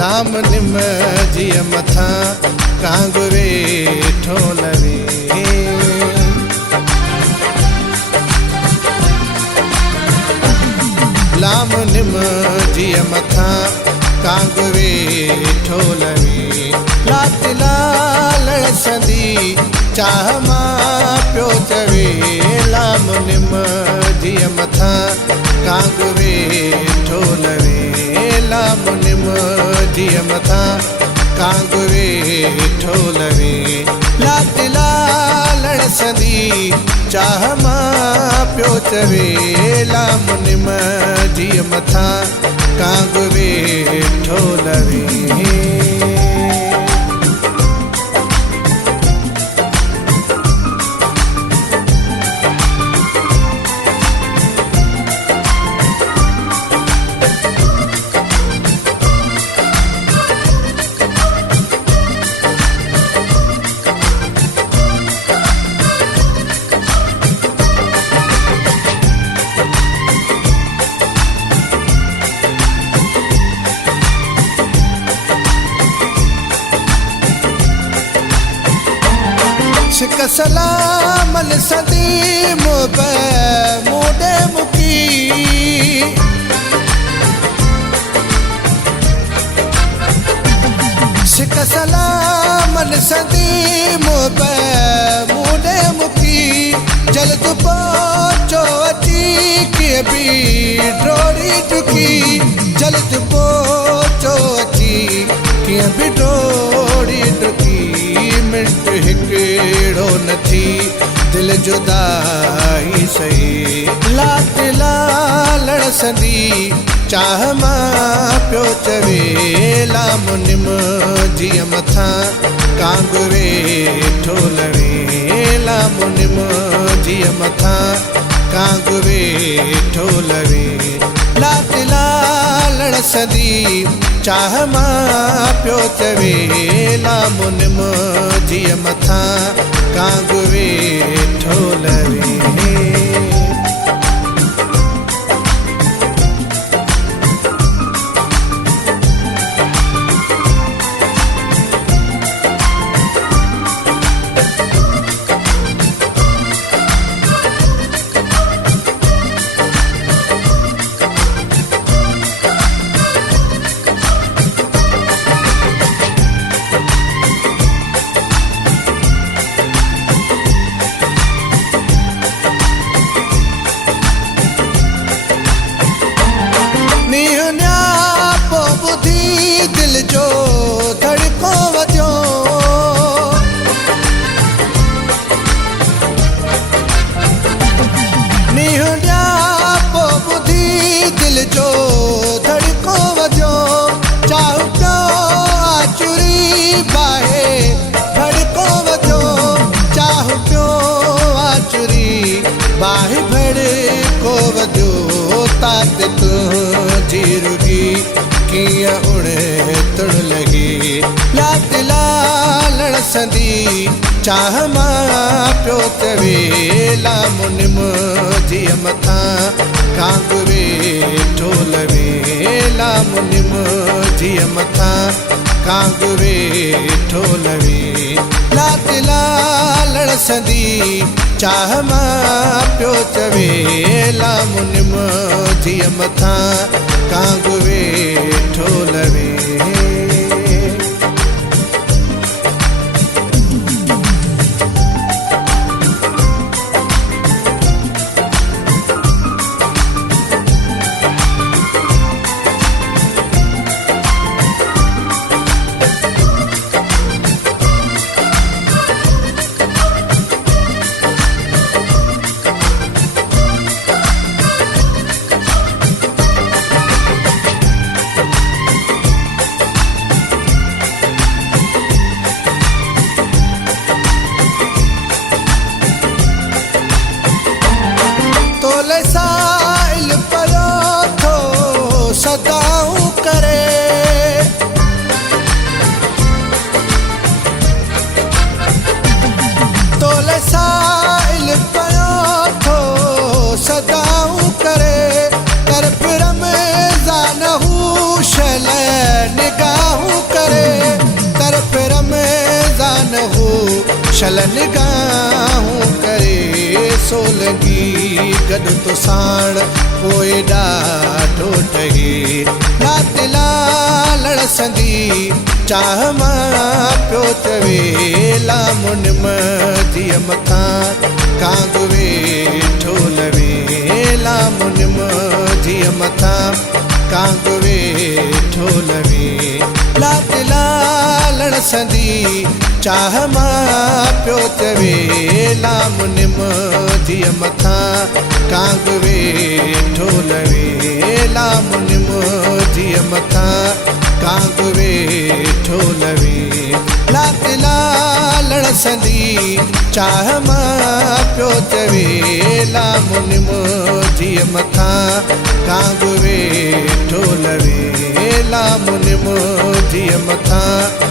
लाम निम जिय मथा कांग वेठो लवे लाम निम जिय मथा कांग वेठो लवे लात लाल सदी चाह मां प्यो चवे लाम निम जिय मथा कांग वेठो लवे लाम निम जिय मथा कांग वेठो लवे लात लाल सदी चाह मां प्यो चवे लाम निम जिय मथा कांग वेठो लवे सिक सलामल सदी मुब मूडे मुकी सिक सलामल सदी मुब मूडे मुकी जल्द पहुंचो अची के भी डोरी टुकी जल्द पहुंचो अची के भी डोरी टुकी मिंट हिकड़ो नथी दिल जुदाई सही लात लालण सदी चाह मां प्यो चवे लाम निम जिय मथा कांग वेठो लवे लाम निम जिय मथा कांग वेठो लवे लात लालण सदी चाह मां प्यो चवे लाम निम जिय मथा कांग वेठो लवे दिल जो धड़को वजो निहुनिया पो बुधी दिल जो धड़को वजो चाहू प्यो आचुरी बाहे भड़को वजो चाहू प्यो आचुरी बाहे भड़को वजो तात तुझी रुगी किया उड़े तुड़ लगी लात लालण सदी चाह मां प्यो चवे लाम निम जिय मथा कांग वेठो लवे लाम निम जिय मथा कांग वेठो लवे लात लालण सदी चाह मां प्यो चवे लाम निम जिय मथा कांग वेठो लवे छल निगाहूं करे सोलंगी गॾु तो साण पोइ ॾाढो ठही लात लालण संदी चाह मां पियो चवे लामुनिम धीअ मथां कांग वेठो लवे लामुनिम धीअ मथां कांग वेठो लवे लात लालण संदी चाह मां पियो चवे लामुनिम धीअ मथां कांग वेठो लवे लामुनिम धीअ मथां कांग वेठो लवे लात लालण संदी चाह मां पियो चवे लामुनिम धीअ मथां कांग वेठो लवे लामुनिम धीअ मथां